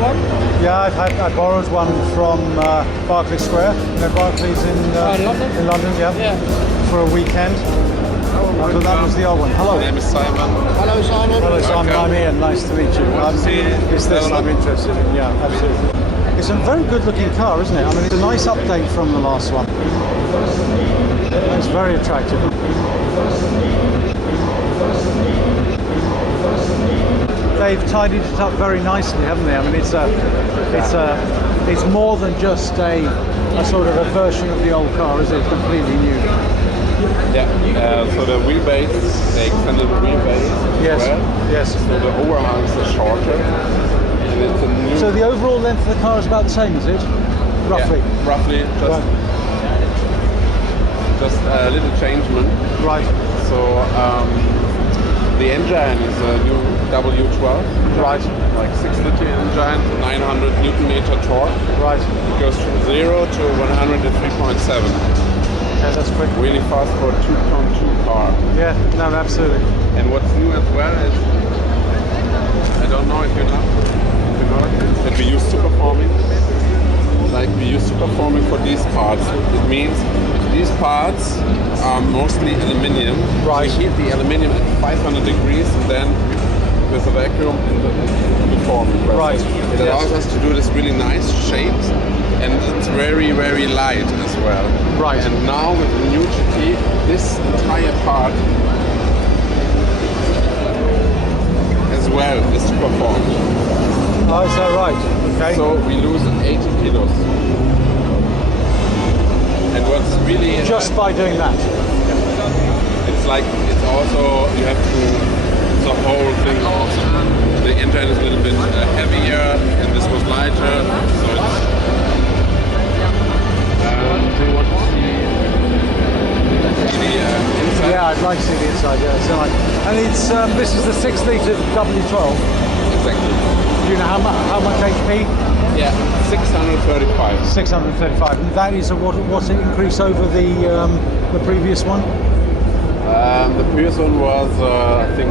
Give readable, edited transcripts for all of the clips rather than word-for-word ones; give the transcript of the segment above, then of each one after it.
one? Yeah, I borrowed one from Berkeley Square. You know, Berkeley's in London? In London, yeah. For a weekend. But that was the old one. Hello. My name is Simon. Hello, Simon. Hello, Simon. I'm Ian. Nice to meet you. It's this I'm interested in. Yeah, absolutely. It's a very good-looking car, isn't it? I mean, it's a nice update from the last one. It's very attractive. They've tidied it up very nicely, haven't they? I mean, it's more than just a sort of a version of the old car, is it? It's completely new. Yeah, so the wheelbase, they extended the wheelbase Yes, as well. yes. So the overhangs are shorter. And it's a new... So the overall length of the car is about the same, is it? Roughly? Yeah, roughly, just a little changement. Right. So the engine is a new W12. Right. Like 6-liter engine, 900 Newton meter torque. Right. It goes from 0 to 100 at 3.7. Yeah, that's quick. Really fast for a 2.2 car. Yeah, no, absolutely. And what's new as well is, I don't know if you know that we use superforming. Like we use superforming for these parts. It means these parts are mostly aluminium. Right. We heat the aluminium at 500 degrees and then with a vacuum in the forming process. Right. It allows us to do this really nice shapes, and it's very, very light as well. Right. And now with the new GT, this entire part as well is superformed. Oh, is that right? Okay. So we lose 80 kilos. And what's really... Just by doing that? It's like, it's also, you have to, the whole thing also, the engine is a little bit heavier and this was lighter, so it's... do you want to see the inside? Yeah, I'd like to see the inside, yeah. So and it's, this is the 6-litre W12. Exactly. Do you know how much HP? Yeah, 635. 635. And that is what's it increase over the previous one? The previous one was, I think,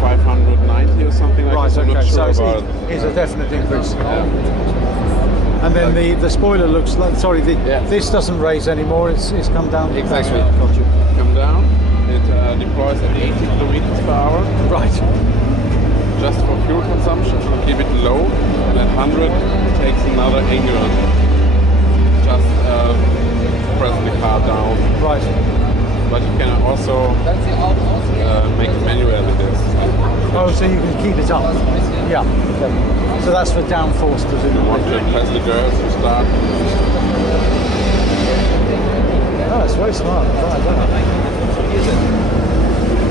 590 or something like right, that. Okay, I'm not sure so about it's a definite increase. Yeah. And then the spoiler looks like, sorry, this doesn't raise anymore, it's come down. Exactly. Got you. Come down, it deploys at 80 kilometers per hour. Right. Just for fuel consumption, to keep it low, and at 100 it takes another angle. Just press the car down. Right. But you can also make it manual with this. Oh, so you can keep it up? Yeah. Okay. So that's for downforce, presumably. You want to press the girls to start. Oh, it's very smart. Right.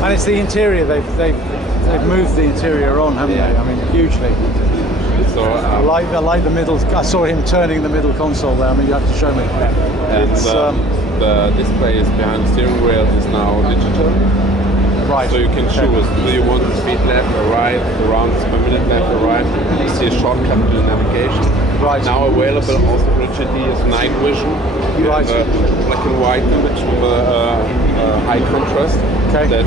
And it's the interior. They've moved the interior on, haven't they? I mean, hugely. So I like the middle. I saw him turning the middle console there. I mean, you have to show me. and It's, the display is behind the steering wheel is now digital. right. So you can choose. Do you want the speed left or right, the rounds per minute left or right? You see a shortcut in the navigation. Right. Now available also for the GT is night vision. You Right. have a black and white image with a high contrast that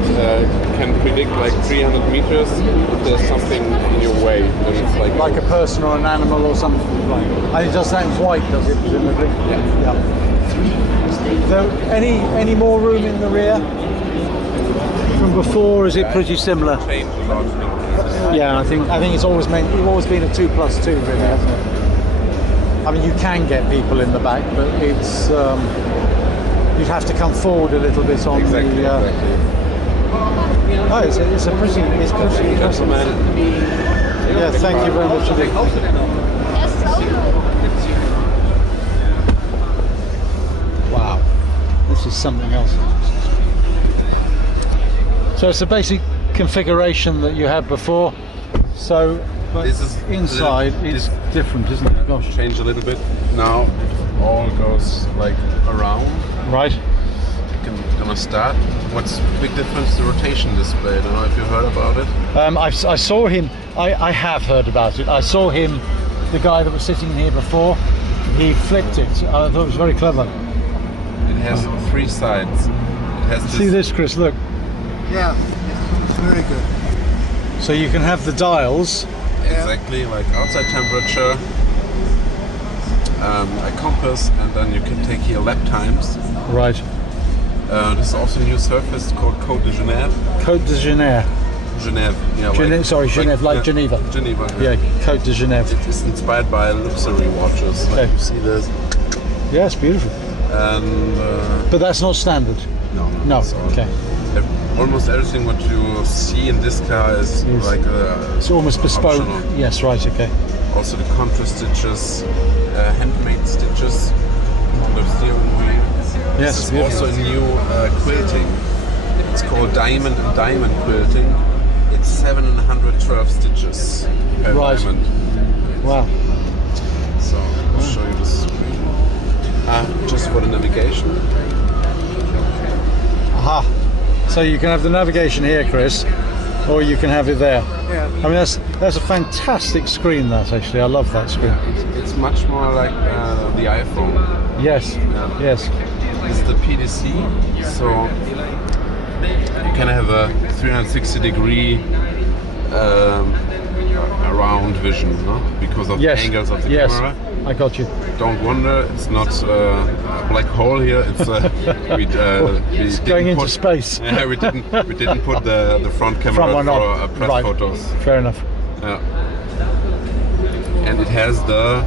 can predict like 300 meters if there's something in your way. And it's like a person or an animal or something. Right. And it does that in white, does it, presumably? Yeah. So any more room in the rear from before? Is it pretty similar? Change a lot of things. Yeah, I think it's always been a 2+2 really, hasn't it? I mean, you can get people in the back, but it's you'd have to come forward a little bit on Exactly. Oh, it's pretty impressive. Gentlemen. Yeah, thank you very much indeed. Wow, this is something else. So it's a basic configuration that you had before. So, but This is inside it's different, isn't it? Gosh. Change a little bit. Now it all goes like around. Right. Gonna start. What's the big difference? The rotation display. I don't know if you heard about it. I saw him. I have heard about it. I saw him, the guy that was sitting here before. He flipped it. I thought it was very clever. It has 3 sides. It has See this, Chris? Look. Yeah, it's very good. So you can have the dials exactly, like outside temperature, a compass, and then you can take here lap times. Right. This is also a new surface called Côte de Genève. Côte de Genève. Genève, yeah. Genève, like Geneva. Geneva. Yeah, Côte de Genève. It's inspired by luxury watches. Like you see this. Yeah, it's beautiful. And but that's not standard. No. Okay. Almost everything what you see in this car is like it's almost bespoke. Optional. Yes, right. Okay. Also the contrast stitches, handmade stitches on the steering wheel. Yes. This is also a new quilting. It's called diamond and diamond quilting. It's 712 stitches per diamond. Wow. So I'll show you this screen. Just for the navigation. Aha. So you can have the navigation here, Chris, or you can have it there. Yeah. I mean, that's a fantastic screen. That actually, I love that screen. Yeah, it's much more like the iPhone. Yes. Yeah. Yes. It's the PDC, so you can have a 360-degree around vision, no? Because of the angles of the camera. I got you. Don't wonder, it's not a black hole here. It's it's going into space. Yeah, we didn't put the front camera for press photos. Fair enough. Yeah. And it has the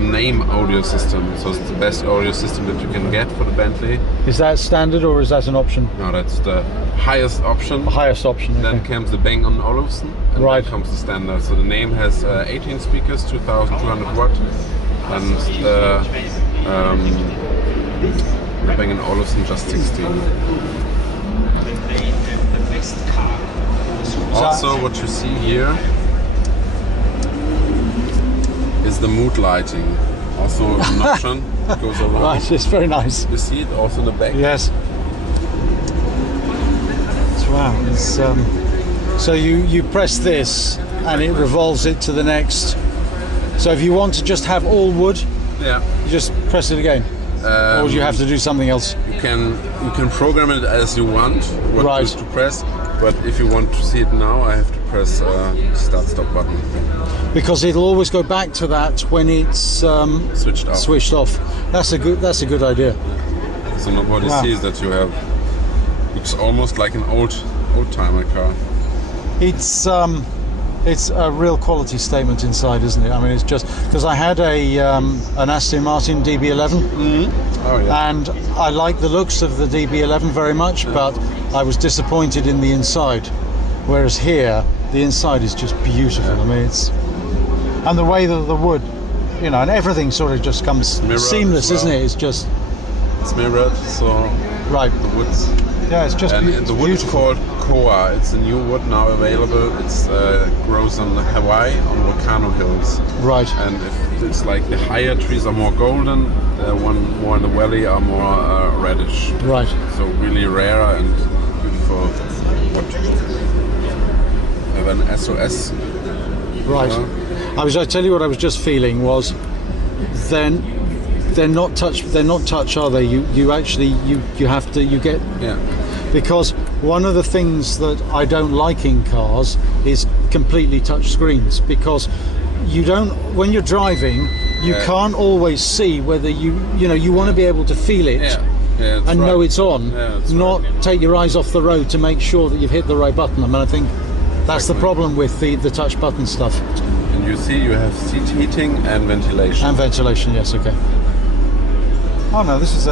name audio system, so it's the best audio system that you can get for the Bentley. Is that standard or is that an option? No, that's the highest option. The highest option. Okay. Then comes the Bang & Olufsen, and then comes the standard. So the name has 18 speakers, 2,200 watt, and the Bang & Olufsen just 16. Also, what you see here is the mood lighting. Also an option that goes around. Right, it's very nice. You see it also in the back. Yes. Wow. It's, so you press this and it revolves it to the next. So if you want to just have all wood, you just press it again. Or do you have to do something else? You can program it as you want what to press, but if you want to see it now, I have to press start stop button. Because it'll always go back to that when it's switched off. That's a good idea. Yeah. So nobody sees that you have. Looks almost like an old timer car. It's a real quality statement inside, isn't it? I mean, it's just because I had an Aston Martin DB11, Oh, yeah. and I like the looks of the DB11 very much, but I was disappointed in the inside. Whereas here, the inside is just beautiful. I mean, and the way that the wood, and everything sort of just comes seamless, isn't it? It's mirrored, so the woods. Yeah, it's just the wood is called Koa. It's a new wood now available. It's grows on Hawaii on volcano hills. Right. And it's like the higher trees are more golden, the one more in the valley are more reddish. Right. So really rare and beautiful wood. And then SOS. Right. I tell you what I was just feeling was, then they're not touch, are they? You actually get. Yeah. Because one of the things that I don't like in cars is completely touch screens, because when you're driving, you can't always see whether you want to be able to feel it and know it's on, not take your eyes off the road to make sure that you've hit the right button. I mean, I think that's the problem with the touch button stuff. And you see you have seat heating and ventilation. And ventilation, yes, okay. Oh no, this is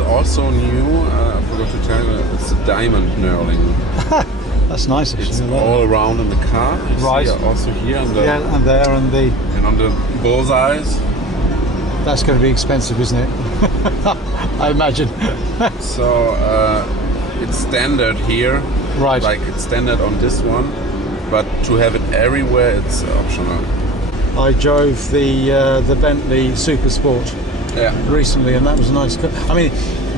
also new. I forgot to tell you, it's a diamond knurling. That's nice. It's all around in the car. Right. See, also here and and there and on the bullseyes. That's going to be expensive, isn't it? I imagine. So it's standard here. Right. Like it's standard on this one, but to have it everywhere, it's optional. I drove the Bentley Super Sport recently, and that was a nice car. I mean,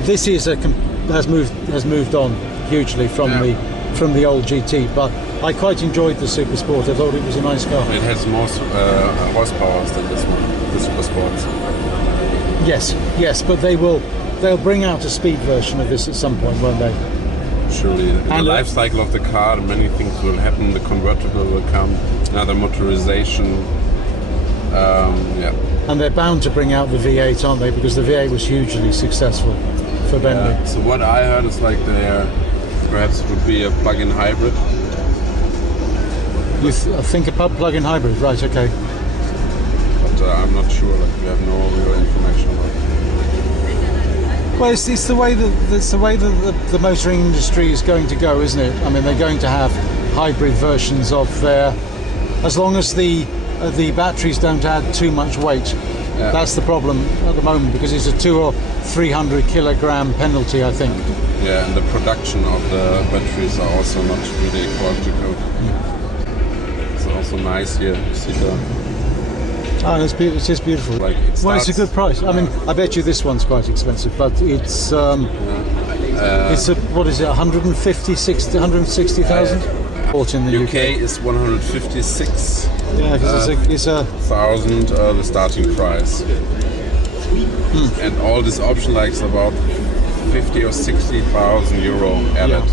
this is has moved on hugely from the old GT, but I quite enjoyed the Super Sport. I thought it was a nice car. It has more horsepower than this one, the Super Sport. Yes, but they'll bring out a speed version of this at some point, won't they? naturally. In the And life cycle of the car, many things will happen. The convertible will come, another motorization. Yeah. And they're bound to bring out the V8, aren't they? Because the V8 was hugely successful for Bentley. Yeah. So what I heard is like perhaps it would be a plug-in hybrid. You think a plug-in hybrid, right? Okay. But I'm not sure. Like we have no real information about it. Well, it's the way that the motoring industry is going to go, isn't it? I mean, they're going to have hybrid versions of their, as long as the batteries don't add too much weight. Yeah. That's the problem at the moment, because it's a 200 or 300 kilogram penalty, I think. Yeah, and the production of the batteries are also not really ecological. It's also nice here. You see the. Oh, it's just beautiful. Like well, it's a good price. I mean, I bet you this one's quite expensive, but it's it's a, what is it, 160,000? Bought in the UK. Is 156. Yeah, because it's a thousand the starting price, and all this option like is about 50 or 60,000 euro added.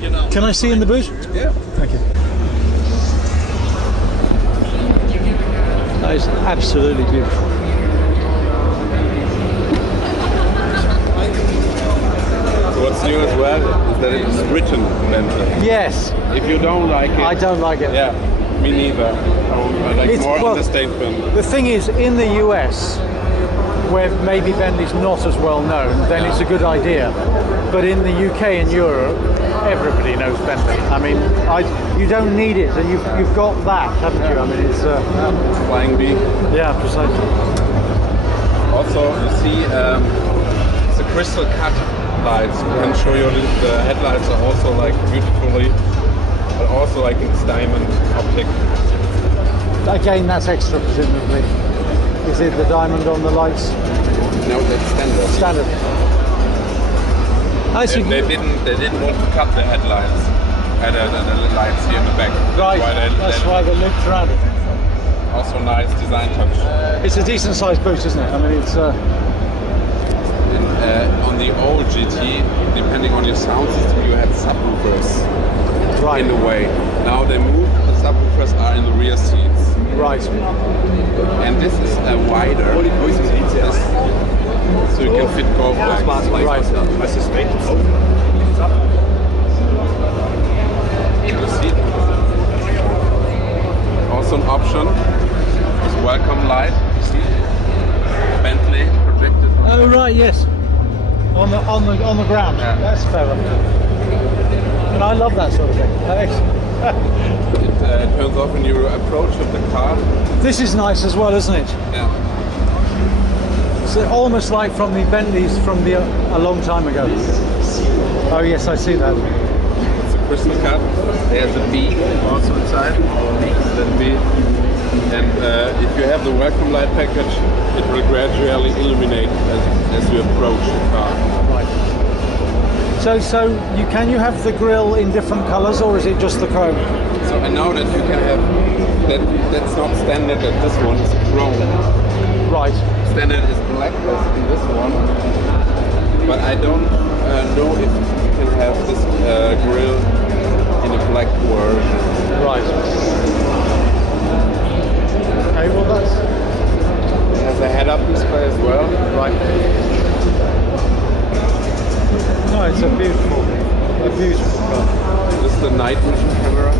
Yeah. Can I see in the boot? Yeah. Thank you. That is absolutely beautiful. So what's new as well is that it's written Bentley. Yes. If you don't like it, I don't like it. Yeah, me neither. I like It's, more well, understatement. The thing is, in the US, where maybe Bentley's not as well known, then it's a good idea. But in the UK and Europe, everybody knows Bentley. I mean, you don't need it, and you've got that, haven't you? I mean, it's Flying bee. yeah, precisely. Also, you see, it's a crystal cut lights. I can show you the headlights are also like beautifully, but also like it's diamond optic. Again, that's extra, presumably. Is it the diamond on the lights? No, that's standard. Standard. I see. They didn't want to cut the headlights and the lights here in the back. Right. That's why they looped around it. Also nice design touch. It's a decent sized boot, isn't it? I mean, it's. On the old GT, depending on your sound system, you had subwoofers in the way. Now they moved, the subwoofers are in the rear seats. Right. And this is a wider, so you can fit golf bags. Right. You see? Also an option is welcome light. You see? Bentley projected. Oh right, yes. On the ground. Yeah. That's clever. And I love that sort of thing. It turns off when you approach with the car. This is nice as well, isn't it? Yeah. It's almost like from the Bentleys from a long time ago. Oh yes, I see that. It's a crystal cut. There's a B also inside. That B. And if you have the welcome light package, it will gradually illuminate as you approach the car. Right. So you have the grille in different colours, or is it just the chrome? So I know that you can have that's not standard. That this one is chrome. Right. Standard is black as in this one, but I don't know if you can have this grille in a black version. Right. Okay, well that's. It has a head-up display as well. Right. No, it's a beautiful car. This is the night vision camera.